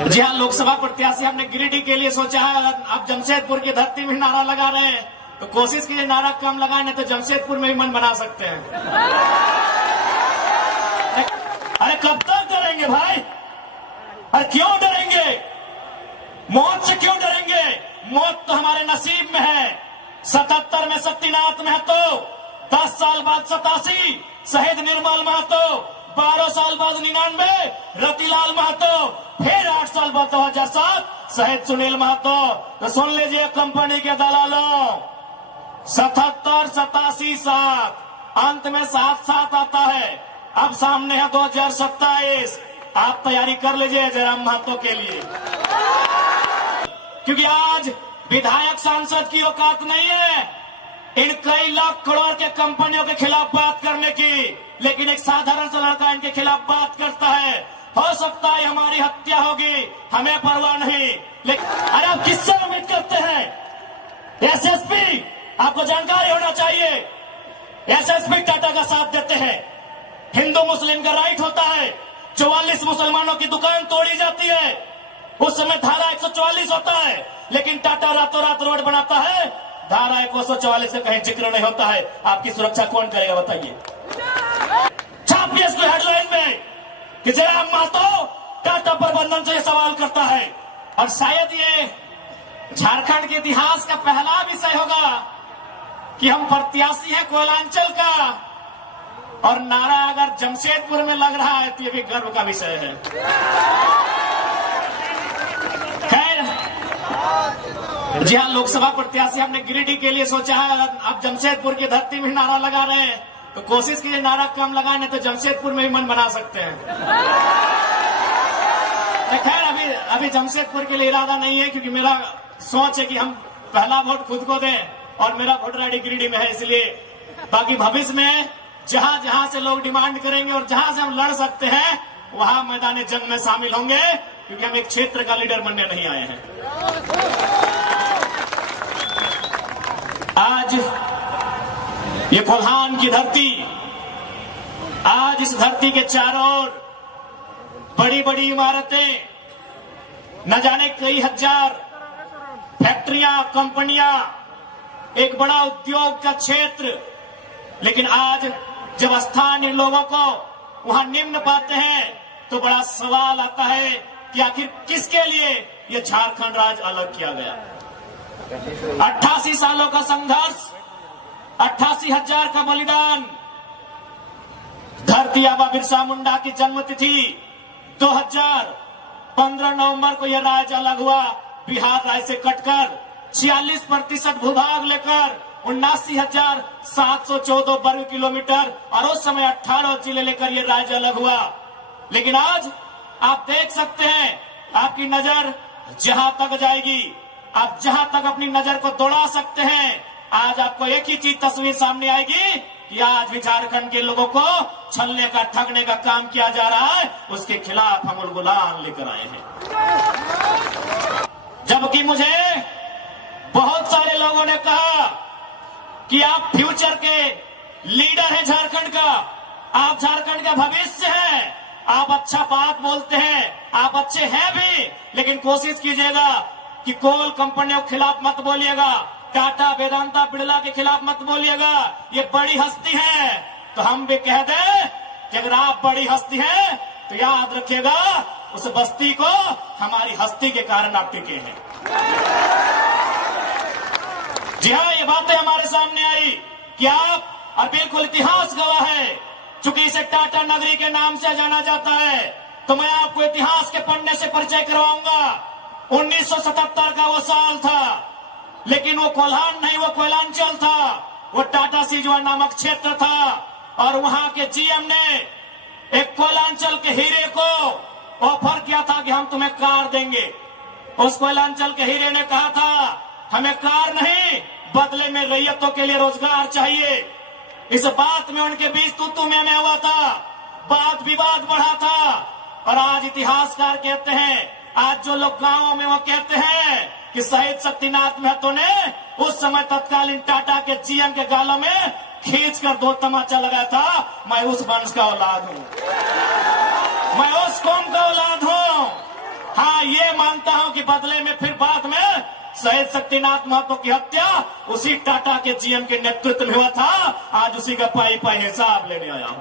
जी हाँ, लोकसभा प्रत्याशी हमने गिरिडीह के लिए सोचा है। आप जमशेदपुर की धरती में नारा लगा रहे हैं तो कोशिश कीजिए नारा कम लगाए, नहीं तो जमशेदपुर में भी मन बना सकते हैं। अरे कब तक डरेंगे भाई? अरे क्यों डरेंगे? मौत से क्यों डरेंगे? मौत तो हमारे नसीब में है। 77 में शक्तिनाथ महतो, 10 साल बाद 87 शहीद निर्मल महतो, 12 साल बाद 99 रतिलाल महतो, फिर 8 साल बाद 2007 शहीद सुनील महतो। तो सुन लीजिए कंपनी के दलालों, 77, 87, 7 अंत में 7-7 आता है। अब सामने है 2027। आप तैयारी कर लीजिए जयराम महतो के लिए, क्योंकि आज विधायक सांसद की औकात नहीं है इन कई लाख करोड़ के कंपनियों के खिलाफ बात करने की, लेकिन एक साधारण सा लड़का इनके खिलाफ बात करता है। हो सकता है हमारी हत्या होगी, हमें परवाह नहीं। लेकिन अरे आप किससे उम्मीद करते हैं? एसएसपी, आपको जानकारी होना चाहिए, एसएसपी टाटा का साथ देते हैं। हिंदू मुस्लिम का राइट होता है, 44 मुसलमानों की दुकान तोड़ी जाती है, उस समय धारा 144 होता है, लेकिन टाटा रातों रात रोड बनाता है, धारा 144 का कहीं जिक्र नहीं होता है। आपकी सुरक्षा कौन करेगा बताइए? छापिए इसको हेडलाइन में कि जयराम महतो टाटा प्रबंधन से सवाल करता है। और शायद ये झारखंड के इतिहास का पहला विषय होगा कि हम प्रत्याशी हैं कोयलांचल का, और नारा अगर जमशेदपुर में लग रहा है तो ये भी गर्व का विषय है। खैर, जी हाँ, लोकसभा प्रत्याशी हमने गिरिडीह के लिए सोचा है। आप जमशेदपुर की धरती में नारा लगा रहे हैं तो कोशिश कीजिए नारा कम लगाए, नहीं तो जमशेदपुर में भी मन बना सकते हैं। खैर, अभी जमशेदपुर के लिए इरादा नहीं है, क्योंकि मेरा सोच है कि हम पहला वोट खुद को दें, और मेरा वोटर आईडी गिरिडीह में है। इसलिए बाकी भविष्य में जहां जहां से लोग डिमांड करेंगे और जहां से हम लड़ सकते हैं वहां मैदान जंग में शामिल होंगे, क्योंकि हम एक क्षेत्र का लीडर बनने नहीं आए हैं। आज ये कोल्हान की धरती, आज इस धरती के चारों ओर बड़ी बड़ी इमारतें, न जाने कई हजार फैक्ट्रियां, कंपनियां, एक बड़ा उद्योग का क्षेत्र। लेकिन आज जब स्थानीय लोगों को वहां निम्न पाते हैं तो बड़ा सवाल आता है कि आखिर किसके लिए यह झारखंड राज्य अलग किया गया। 88 सालों का संघर्ष, 88,000 का बलिदान, धरती आबा बिरसा मुंडा की जन्मतिथि 2015 नवंबर को यह राज्य अलग हुआ। बिहार राज्य से कटकर 46% भूभाग लेकर 79,714 वर्ग किलोमीटर, और उस समय 18 जिले लेकर यह राज्य अलग हुआ। लेकिन आज आप देख सकते हैं, आपकी नजर जहां तक जाएगी, आप जहां तक अपनी नजर को दौड़ा सकते हैं, आज आपको एक ही चीज तस्वीर सामने आएगी कि आज भी झारखंड के लोगों को छलने का, ठगने का काम किया जा रहा है। उसके खिलाफ हम गुलाम लेकर आए हैं। जबकि मुझे बहुत सारे लोगों ने कहा कि आप फ्यूचर के लीडर हैं झारखंड का, आप झारखंड का भविष्य हैं, आप अच्छा बात बोलते हैं, आप अच्छे हैं भी, लेकिन कोशिश कीजिएगा कि कोल कंपनियों के खिलाफ मत बोलिएगा, टाटा, वेदांता, बिड़ला के खिलाफ मत बोलिएगा, ये बड़ी हस्ती है। तो हम भी कह दें कि अगर आप बड़ी हस्ती हैं तो याद रखिएगा, उस बस्ती को हमारी हस्ती के कारण आप टिके हैं। जी हाँ, ये बातें हमारे सामने आई कि आप, और बिल्कुल इतिहास गवाह है, चूंकि इसे टाटा नगरी के नाम से जाना जाता है, तो मैं आपको इतिहास के पन्ने से परिचय करवाऊंगा। 1977 का वो साल था, लेकिन वो कोल्हान नहीं, वो कोयलांचल था, वो टाटा सिजवा नामक क्षेत्र था, और वहां के जीएम ने एक कोयलांचल के हीरे को ऑफर किया था कि हम तुम्हें कार देंगे। उस कोयलांचल के हीरे ने कहा था, हमें कार नहीं, बदले में रैयतों के लिए रोजगार चाहिए। इस बात में उनके बीच तू मैं हुआ था, बात विवाद बढ़ा था, और आज इतिहासकार कहते हैं, आज जो लोग गांवों में वो कहते हैं कि शहीद शक्तिनाथ महतो ने उस समय तत्कालीन टाटा के जीएम के गालों में खींचकर 2 तमाचा लगाया था, मैं उस वंश का औलाद हूं, मैं उस कौम का औलाद हूं। हाँ, ये मानता हूं कि बदले में फिर बाद में शहीद शक्तिनाथ महतो की हत्या उसी टाटा के जीएम के नेतृत्व में हुआ था। आज उसी का पाई पाई हिसाब लेने आया हूं।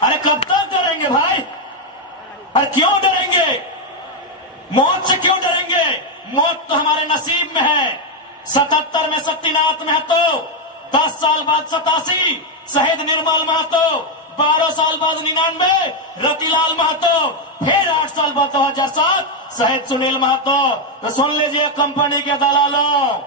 अरे कब तक डरेंगे भाई? अरे क्यों डरेंगे? मौत से क्यों डरेंगे? मौत तो हमारे नसीब में है। 77 में शक्तिनाथ महतो, 10 साल बाद 87 शहीद निर्मल महतो, 12 साल बाद 99 रतिलाल महतो, फिर 8 साल बाद 2007 शहीद सुनील महतो। तो सुन लीजिए कंपनी के दलालों,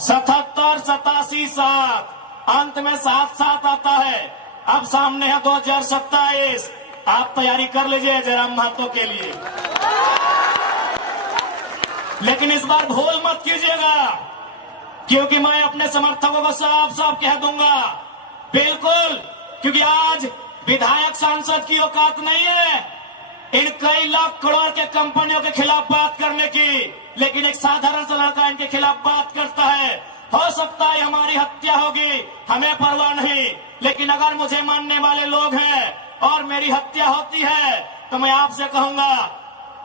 77, 87, 7 अंत में 7 आता है। अब सामने है 2027। आप तैयारी कर लीजिए जयराम महतो के लिए, लेकिन इस बार भूल मत कीजिएगा, क्योंकि मैं अपने समर्थकों को साफ साफ कह दूंगा, बिल्कुल, क्योंकि आज विधायक सांसद की औकात नहीं है इन कई लाख करोड़ के कंपनियों के खिलाफ बात करने की, लेकिन एक साधारण सा लड़का इनके खिलाफ बात करता है। हो सकता है हमारी हत्या होगी, हमें परवाह नहीं, लेकिन अगर मुझे मानने वाले लोग हैं और मेरी हत्या होती है तो मैं आपसे कहूंगा,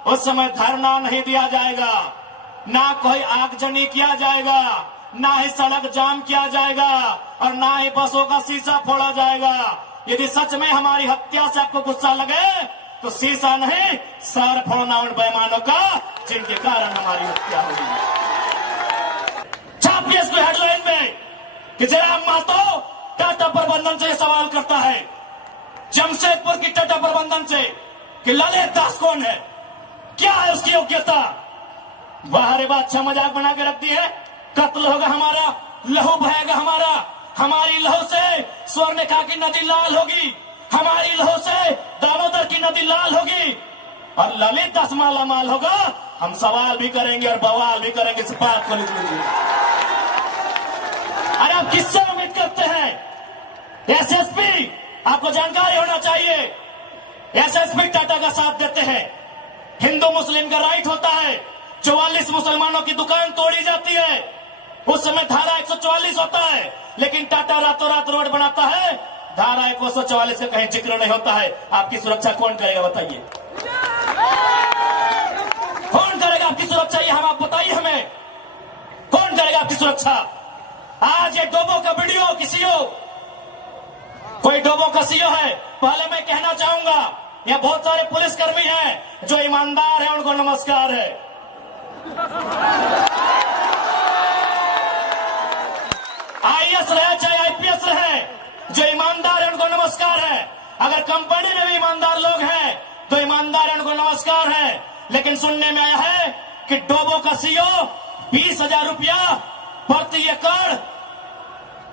उस समय धरना नहीं दिया जाएगा, ना कोई आगजनी किया जाएगा, ना ही सड़क जाम किया जाएगा और ना ही बसों का शीशा फोड़ा जाएगा। यदि सच में हमारी हत्या से आपको गुस्सा लगे तो शीशा नहीं, सर फोड़ना उन बेईमानों का जिनके कारण हमारी हत्या हुई। छापिए इसको हेडलाइन में कि जयराम महतो टाटा प्रबंधन से सवाल करता है, जमशेदपुर की टाटा प्रबंधन से, कि ललित दास कौन है, क्या है उसकी योग्यता। बाहर बात अच्छा मजाक बना के रखती है, कत्ल होगा हमारा, लहू बहेगा हमारा, हमारी लहू से स्वर्णरेखा की नदी लाल होगी, हमारी लहू से दामोदर की नदी लाल होगी और ललित दास माला माल होगा। हम सवाल भी करेंगे और बवाल भी करेंगे, इस बात को लिख लीजिए। अरे आप किससे उम्मीद करते हैं? एसएसपी, आपको जानकारी होना चाहिए, एसएसपी टाटा का साथ देते हैं। हिंदू मुस्लिम का राइट होता है, 44 मुसलमानों की दुकान तोड़ी जाती है, उस समय धारा 144 होता है, लेकिन टाटा रातों रात रोड बनाता है, धारा 144 का कहीं जिक्र नहीं होता है। आपकी सुरक्षा कौन करेगा बताइए? कौन करेगा आपकी सुरक्षा? ये हम आप बताइए हमें, कौन करेगा आपकी सुरक्षा? आज ये डोबो का वीडियो की सीओ, कोई डोबो का सीओ है, पहले मैं कहना चाहूंगा, यहाँ बहुत सारे पुलिसकर्मी हैं जो ईमानदार हैं, उनको नमस्कार है। आईएएस रहे चाहे आईपीएस रहे, जो ईमानदार है उनको नमस्कार है। अगर कंपनी में भी ईमानदार लोग हैं तो ईमानदार है उनको नमस्कार है। लेकिन सुनने में आया है कि डोबो का सीओ 20,000 रुपया प्रति एकड़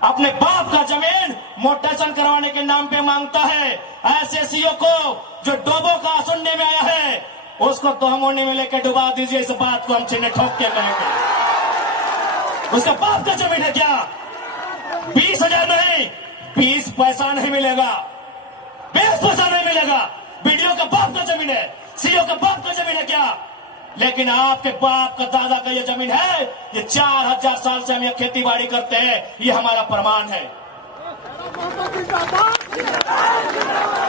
अपने बाप का जमीन मोटेशन करवाने के नाम पे मांगता है। ऐसे सीओ को जो डोबो का सुनने में आया है, उसको तोहमोने में लेकर डुबा दीजिए। इस बात को हम चिन्ह ठोक के कहेंगे, उसका बाप का जमीन है क्या? 20,000 नहीं, 20 पैसा नहीं मिलेगा, 20 पैसा नहीं मिलेगा। वीडियो का बाप का जमीन है, सीओ का बाप का जमीन है क्या? लेकिन आपके बाप का दादा का ये जमीन है, ये 4000 साल से हम ये खेती बाड़ी करते हैं, ये हमारा प्रमाण है।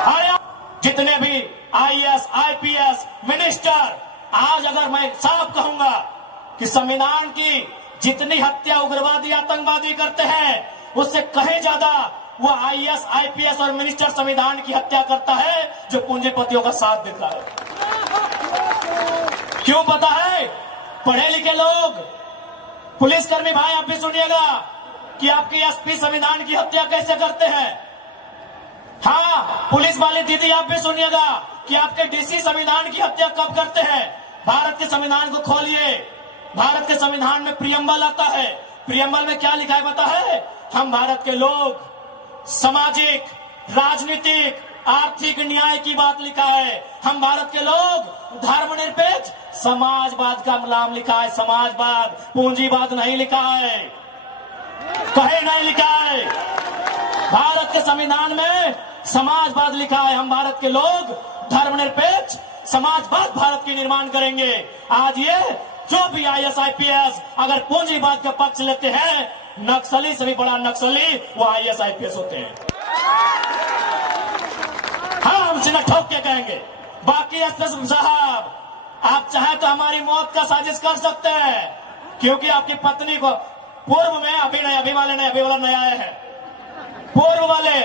अरे जितने भी आईएएस, आईपीएस, मिनिस्टर, आज अगर मैं साफ कहूंगा कि संविधान की जितनी हत्या उग्रवादी आतंकवादी करते हैं, उससे कहीं ज्यादा वो आईएएस, आईपीएस और मिनिस्टर संविधान की हत्या करता है जो पूंजीपतियों का साथ देता है। क्यों पता है? पढ़े लिखे लोग, पुलिसकर्मी भाई आप भी सुनिएगा कि आपके एसपी संविधान की हत्या कैसे करते हैं। हाँ, पुलिस वाली दीदी आप भी सुनिएगा कि आपके डीसी संविधान की हत्या कब करते हैं। भारत के संविधान को खोलिए, भारत के संविधान में प्रियम्बल आता है। प्रियम्बल में क्या लिखा है पता है? हम भारत के लोग सामाजिक, राजनीतिक, आर्थिक न्याय की बात लिखा है। हम भारत के लोग धर्मनिरपेक्ष समाजवाद का नाम लिखा है, समाजवाद, पूंजीवाद नहीं लिखा है, कहीं नहीं लिखा है। भारत के संविधान में समाजवाद लिखा है। हम भारत के लोग धर्मनिरपेक्ष समाजवाद भारत की निर्माण करेंगे। आज ये जो भी आईएएस, आईपीएस अगर पूंजीवाद का पक्ष लेते हैं, नक्सली से भी बड़ा नक्सली वो आईएएस, आईपीएस होते हैं। हाँ, हम सीना ठोक के कहेंगे, बाकी एसएसपी साहब, आप चाहें तो हमारी मौत का साजिश कर सकते हैं, क्योंकि आपकी पत्नी को पूर्व में, अभी नहीं, अभी वाले नहीं, अभी वाला नया आया है, पूर्व वाले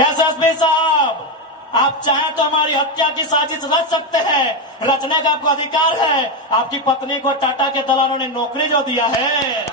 एसएसपी साहब, आप चाहें तो हमारी हत्या की साजिश रच सकते हैं, रचने का आपको अधिकार है। आपकी पत्नी को टाटा के दलालों ने नौकरी जो दिया है,